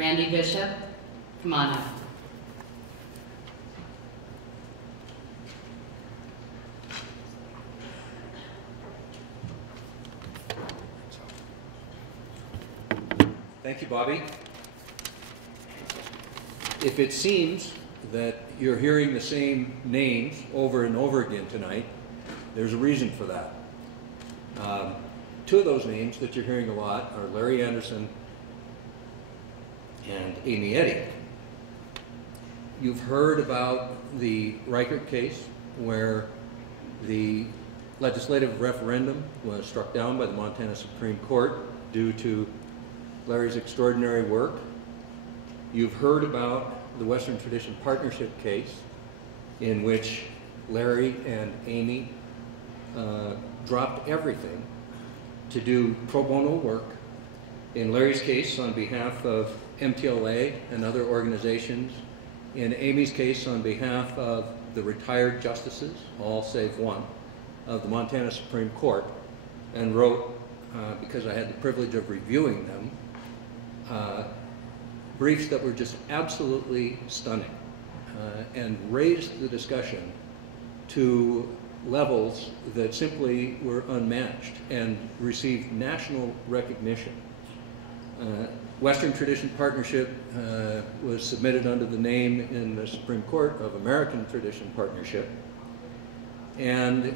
Randy Bishop, come on up. Thank you, Bobby. If it seems that you're hearing the same names over and over again tonight, there's a reason for that. Two of those names that you're hearing a lot are Larry Anderson and Amy Eddy. You've heard about the Reichert case, where the legislative referendum was struck down by the Montana Supreme Court due to Larry's extraordinary work. You've heard about the Western Tradition Partnership case, in which Larry and Amy dropped everything to do pro bono work. In Larry's case, on behalf of MTLA and other organizations. In Amy's case, on behalf of the retired justices, all save one, of the Montana Supreme Court, and wrote, because I had the privilege of reviewing them, briefs that were just absolutely stunning and raised the discussion to levels that simply were unmatched and received national recognition. Western Tradition Partnership was submitted under the name in the Supreme Court of American Tradition Partnership, and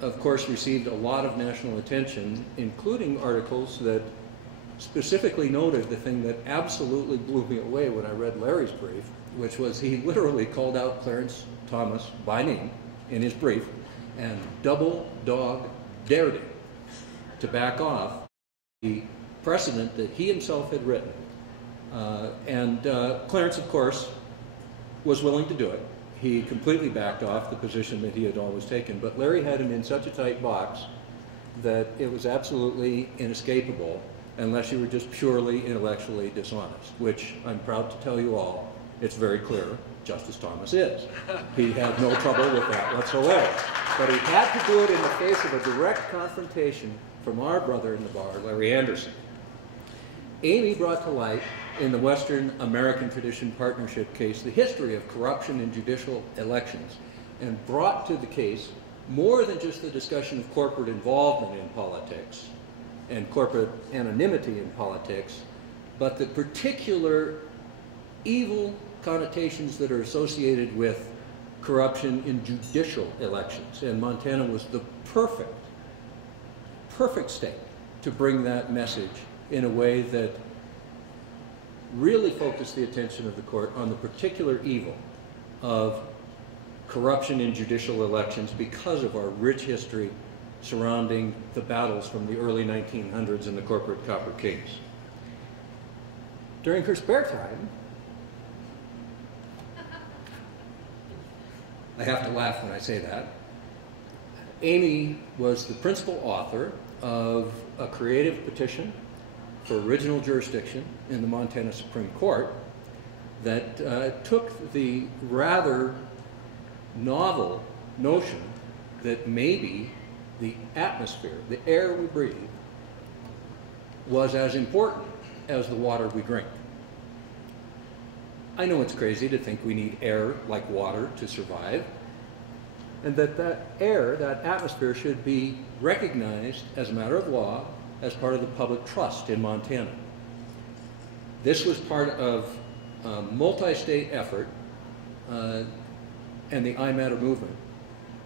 of course received a lot of national attention, including articles that specifically noted the thing that absolutely blew me away when I read Larry's brief, which was he literally called out Clarence Thomas by name in his brief and double dog dared him to back off the precedent that he himself had written. Clarence, of course, was willing to do it. He completely backed off the position that he had always taken, but Larry had him in such a tight box that it was absolutely inescapable unless you were just purely intellectually dishonest, which I'm proud to tell you all, it's very clear Justice Thomas is. He had no trouble with that whatsoever. But he had to do it in the face of a direct confrontation from our brother in the bar, Larry Anderson. Amy brought to light in the Western American Tradition Partnership case the history of corruption in judicial elections, and brought to the case more than just the discussion of corporate involvement in politics and corporate anonymity in politics, but the particular evil connotations that are associated with corruption in judicial elections. And Montana was the perfect state to bring that message in a way that really focused the attention of the court on the particular evil of corruption in judicial elections because of our rich history surrounding the battles from the early 1900s in the corporate copper case. During her spare time, I have to laugh when I say that, Amy was the principal author of a creative petition for original jurisdiction in the Montana Supreme Court that took the rather novel notion that maybe the atmosphere, the air we breathe, was as important as the water we drink. I know it's crazy to think we need air like water to survive, and that air, that atmosphere, should be recognized as a matter of law as part of the public trust in Montana. This was part of a multi-state effort and the I Matter movement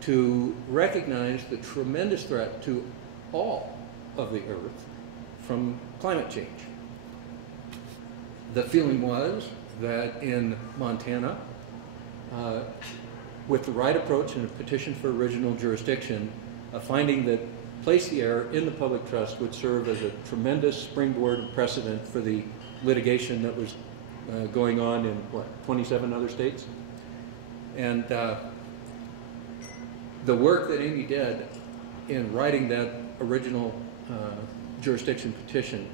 to recognize the tremendous threat to all of the earth from climate change. The feeling was that in Montana, with the right approach and a petition for original jurisdiction, a finding that placed the air in the public trust would serve as a tremendous springboard precedent for the litigation that was going on in, what, 27 other states? And the work that Amy did in writing that original jurisdiction petition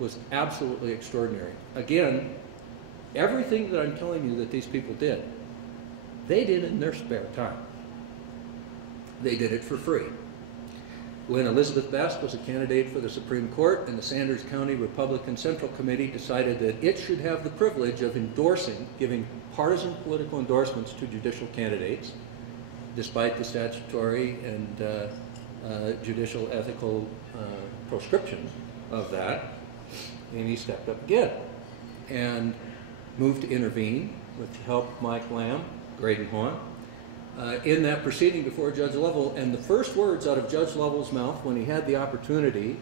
was absolutely extraordinary. Again, everything that I'm telling you that these people did, they did in their spare time. They did it for free. when Elizabeth Best was a candidate for the Supreme Court, and the Sanders County Republican Central Committee decided that it should have the privilege of endorsing, giving partisan political endorsements to judicial candidates, despite the statutory and judicial ethical proscriptions of that. Amy stepped up again and moved to intervene with the help of Mike Lamb, Graydon Hawn, in that proceeding before Judge Lovell. And the first words out of Judge Lovell's mouth when he had the opportunity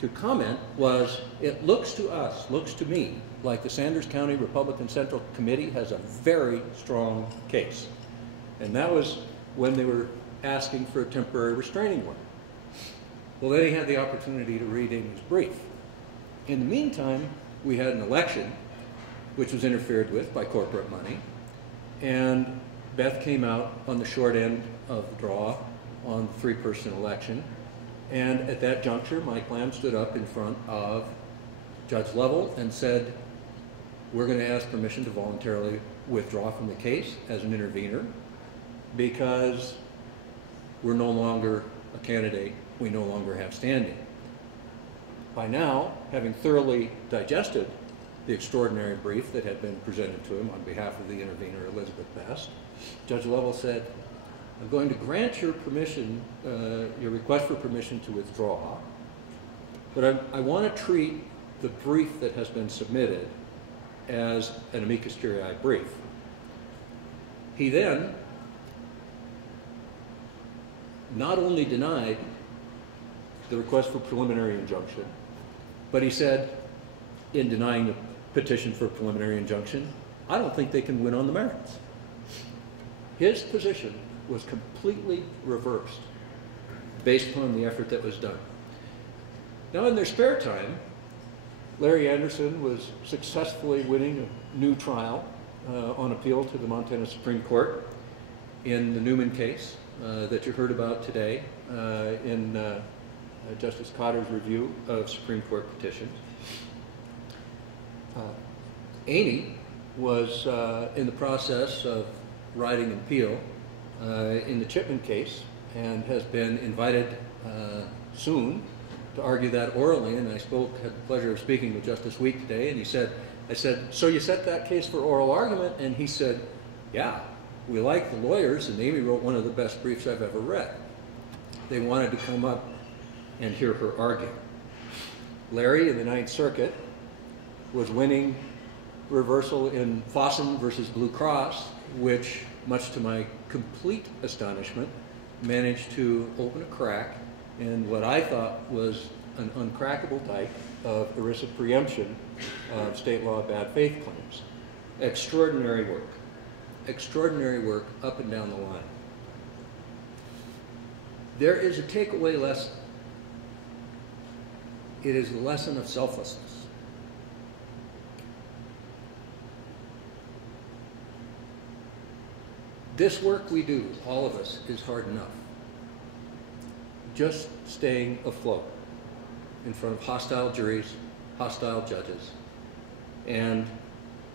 to comment was, "It looks to us, looks to me, like the Sanders County Republican Central Committee has a very strong case." And that was when they were asking for a temporary restraining order. Well, then he had the opportunity to read Amy's brief. In the meantime, we had an election which was interfered with by corporate money, and Beth came out on the short end of the draw on the three-person election. And at that juncture, Mike Lamb stood up in front of Judge Lovell and said, "We're going to ask permission to voluntarily withdraw from the case as an intervener because we're no longer a candidate, we no longer have standing." By now, having thoroughly digested the extraordinary brief that had been presented to him on behalf of the intervener, Elizabeth Best, Judge Lovell said, "I'm going to grant your permission, your request for permission to withdraw, but I want to treat the brief that has been submitted as an amicus curiae brief." He then not only denied the request for preliminary injunction, but he said, in denying the petition for preliminary injunction, "I don't think they can win on the merits." His position was completely reversed based upon the effort that was done. Now, in their spare time, Larry Anderson was successfully winning a new trial on appeal to the Montana Supreme Court in the Newman case that you heard about today in Justice Cotter's review of Supreme Court petitions. Amy was in the process of writing an appeal in the Chipman case and has been invited soon to argue that orally. And I had the pleasure of speaking with Justice Wheat today, and I said, "So you set that case for oral argument?" And he said, "Yeah, we like the lawyers, and Amy wrote one of the best briefs I've ever read." They wanted to come up and hear her argue. Larry in the Ninth Circuit was winning reversal in Fossen versus Blue Cross, which, much to my complete astonishment, managed to open a crack in what I thought was an uncrackable dike of ERISA preemption of state law bad faith claims. Extraordinary work up and down the line. There is a takeaway lesson. It is the lesson of selflessness. This work we do, all of us, is hard enough. Just staying afloat in front of hostile juries, hostile judges, and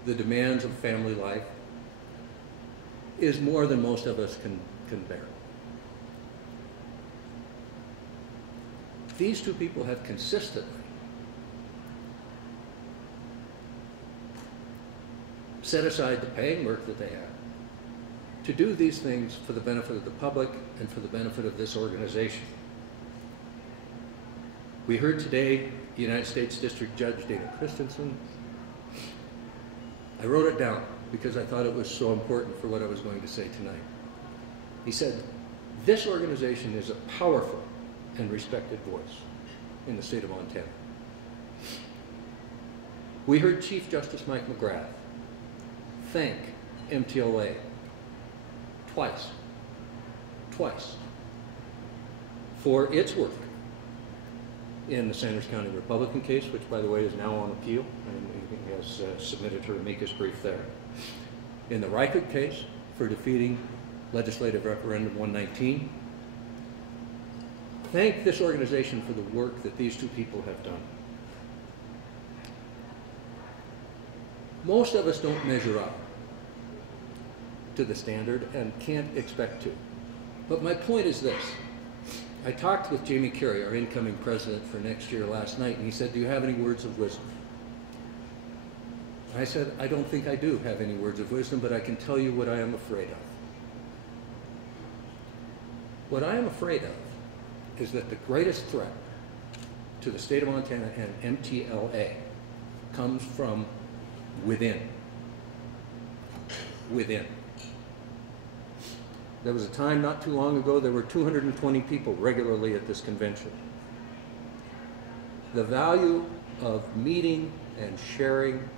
the demands of family life is more than most of us can bear. These two people have consistently set aside the paying work that they have to do these things for the benefit of the public and for the benefit of this organization. We heard today the United States District Judge Dana Christensen. I wrote it down because I thought it was so important for what I was going to say tonight. He said, "This organization is a powerful and respected voice in the state of Montana." We heard Chief Justice Mike McGrath thank MTLA twice for its work in the Sanders County Republican case, which, by the way, is now on appeal and has submitted her amicus brief there. In the Reichert case for defeating Legislative Referendum 119. Thank this organization for the work that these two people have done. Most of us don't measure up to the standard and can't expect to. But my point is this. I talked with Jamie Carey, our incoming president for next year, last night, and he said, do you have any words of wisdom? I said, I don't think I do have any words of wisdom, but I can tell you what I am afraid of. What I am afraid of is that the greatest threat to the state of Montana and MTLA comes from within. Within. There was a time not too long ago, there were 220 people regularly at this convention. The value of meeting and sharing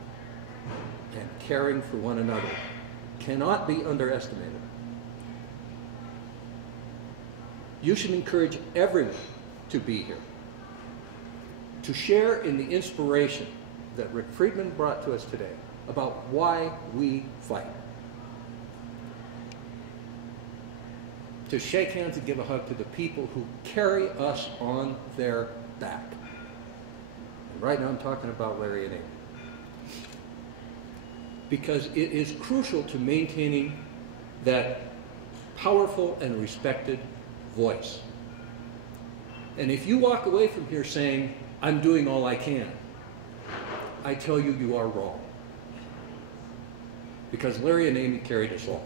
and caring for one another cannot be underestimated. You should encourage everyone to be here, to share in the inspiration that Rick Friedman brought to us today about why we fight. To shake hands and give a hug to the people who carry us on their back. And right now I'm talking about Larry and Amy. Because it is crucial to maintaining that powerful and respected voice. And if you walk away from here saying, I'm doing all I can, I tell you, you are wrong. Because Larry and Amy carried us all.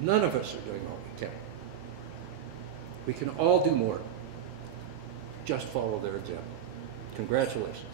None of us are doing all we can. We can all do more. Just follow their example. Congratulations.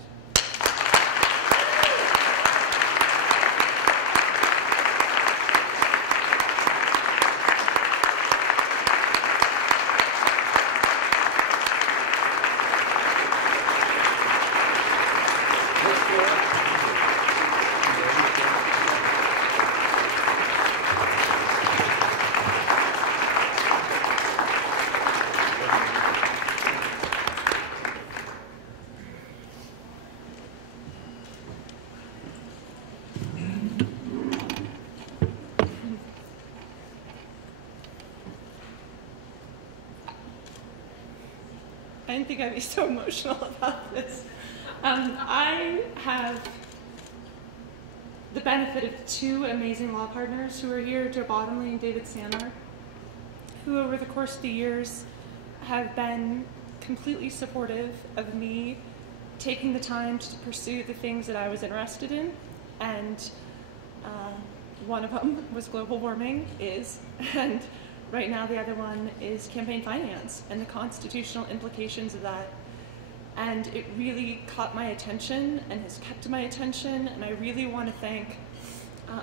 I didn't think I'd be so emotional about this. I have the benefit of two amazing law partners who are here, Joe Bottomley and David Sandler, who over the course of the years have been completely supportive of me taking the time to pursue the things that I was interested in. And one of them was global warming, and right now the other one is campaign finance and the constitutional implications of that. And it really caught my attention and has kept my attention, and I really want to thank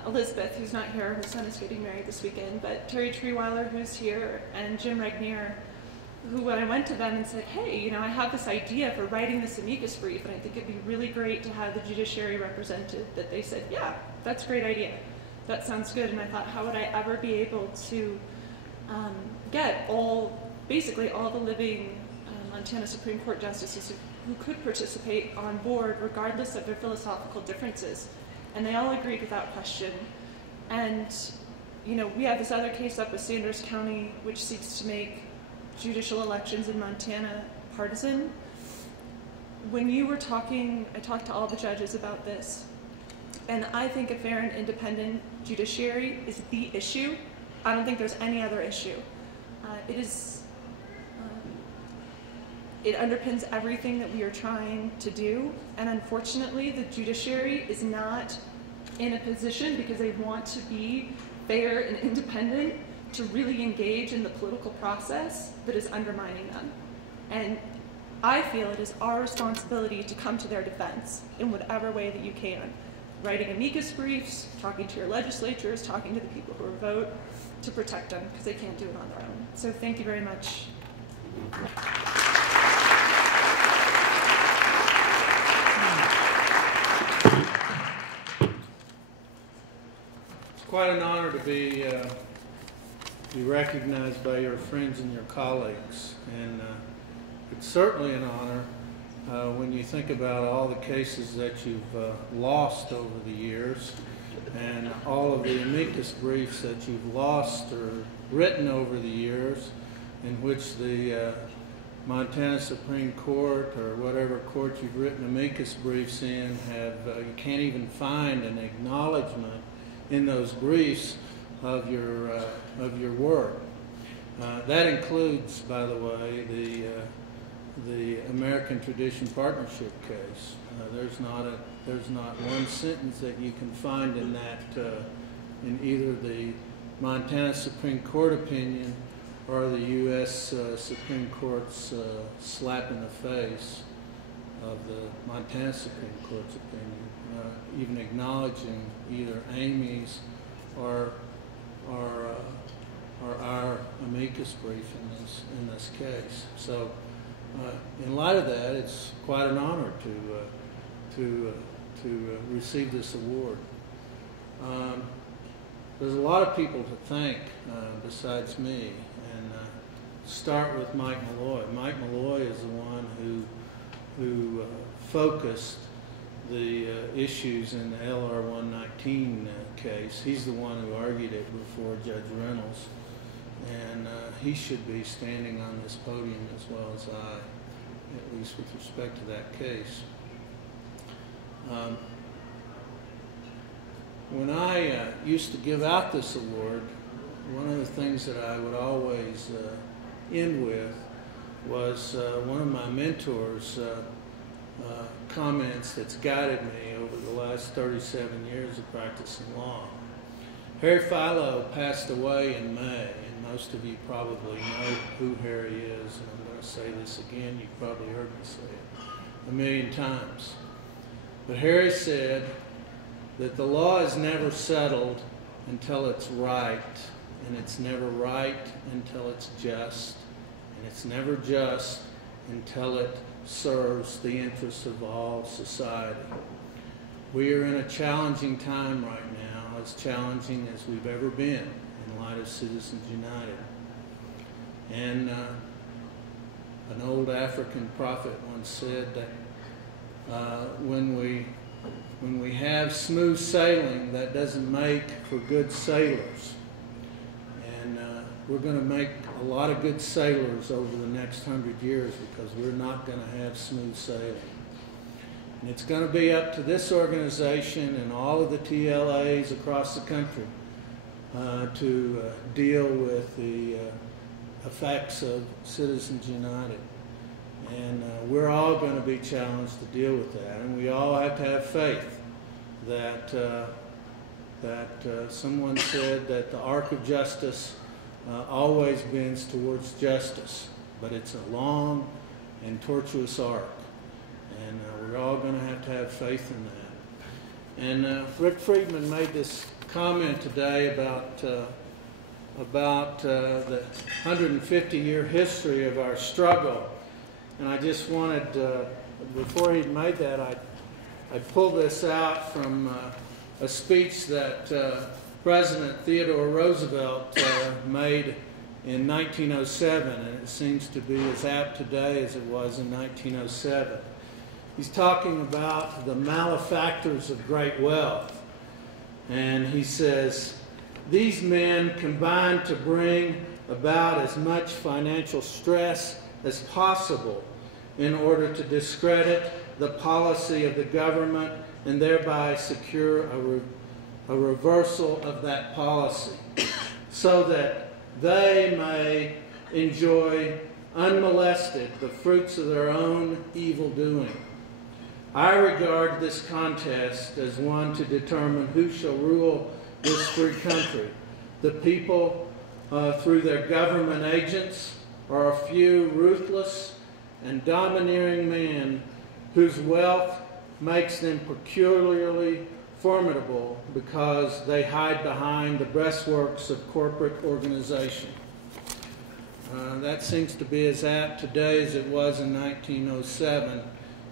Elizabeth, who's not here, her son is getting married this weekend, but Terry Treeweiler, who's here, and Jim Regnier, who, when I went to them and said, hey, you know, I have this idea for writing this amicus brief, and I think it'd be really great to have the judiciary represented, that they said, yeah, that's a great idea. That sounds good. And I thought, how would I ever be able to get basically all the living Montana Supreme Court justices who could participate on board regardless of their philosophical differences. And they all agreed without question. And you know, we have this other case up with Sanders County, which seeks to make judicial elections in Montana partisan. When you were talking, I talked to all the judges about this, and I think a fair and independent judiciary is the issue. I don't think there's any other issue. It underpins everything that we are trying to do, and unfortunately the judiciary is not in a position, because they want to be fair and independent, to really engage in the political process that is undermining them. And I feel it is our responsibility to come to their defense in whatever way that you can. Writing amicus briefs, talking to your legislatures, talking to the people who vote, to protect them, because they can't do it on their own. So thank you very much. It's quite an honor to be recognized by your friends and your colleagues, and it's certainly an honor when you think about all the cases that you've lost over the years, and all of the amicus briefs that you've lost or written over the years, in which the Montana Supreme Court or whatever court you've written amicus briefs in have, you can't even find an acknowledgement in those briefs of your work. That includes, by the way, the American Tradition Partnership case. There's not one sentence that you can find in that in either the Montana Supreme Court opinion or the U.S. Supreme Court's slap in the face of the Montana Supreme Court's opinion, even acknowledging either Amy's or our amicus brief in this case. So, in light of that, it's quite an honor to receive this award. There's a lot of people to thank besides me, and start with Mike Malloy. Mike Malloy is the one who focused the issues in the LR 119 case. He's the one who argued it before Judge Reynolds, and he should be standing on this podium as well as I, at least with respect to that case. When I used to give out this award, one of the things that I would always end with was one of my mentors' comments that's guided me over the last 37 years of practicing law. Harry Philo passed away in May, and most of you probably know who Harry is, and I'm going to say this again. You've probably heard me say it a million times. But Harry said that the law is never settled until it's right, and it's never right until it's just, and it's never just until it serves the interests of all society. We are in a challenging time right now, as challenging as we've ever been in light of Citizens United. And an old African prophet once said that when we have smooth sailing, that doesn't make for good sailors. And we're going to make a lot of good sailors over the next 100 years because we're not going to have smooth sailing. And it's going to be up to this organization and all of the TLAs across the country to deal with the effects of Citizens United. And we're all going to be challenged to deal with that. And we all have to have faith that, someone said that the arc of justice always bends towards justice, but it's a long and tortuous arc. And we're all going to have faith in that. And Rick Friedman made this comment today about the 150-year history of our struggle. And I just wanted, before he made that, I pulled this out from a speech that President Theodore Roosevelt made in 1907, and it seems to be as apt today as it was in 1907. He's talking about the malefactors of great wealth. And he says, these men combine to bring about as much financial stress as possible in order to discredit the policy of the government and thereby secure a reversal of that policy so that they may enjoy unmolested the fruits of their own evil doing. I regard this contest as one to determine who shall rule this free country. The people, through their government agents, are a few ruthless and domineering men whose wealth makes them peculiarly formidable because they hide behind the breastworks of corporate organization. That seems to be as apt today as it was in 1907,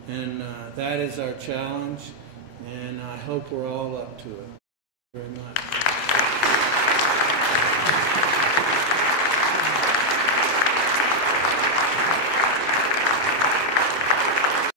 and that is our challenge, and I hope we're all up to it. Very much.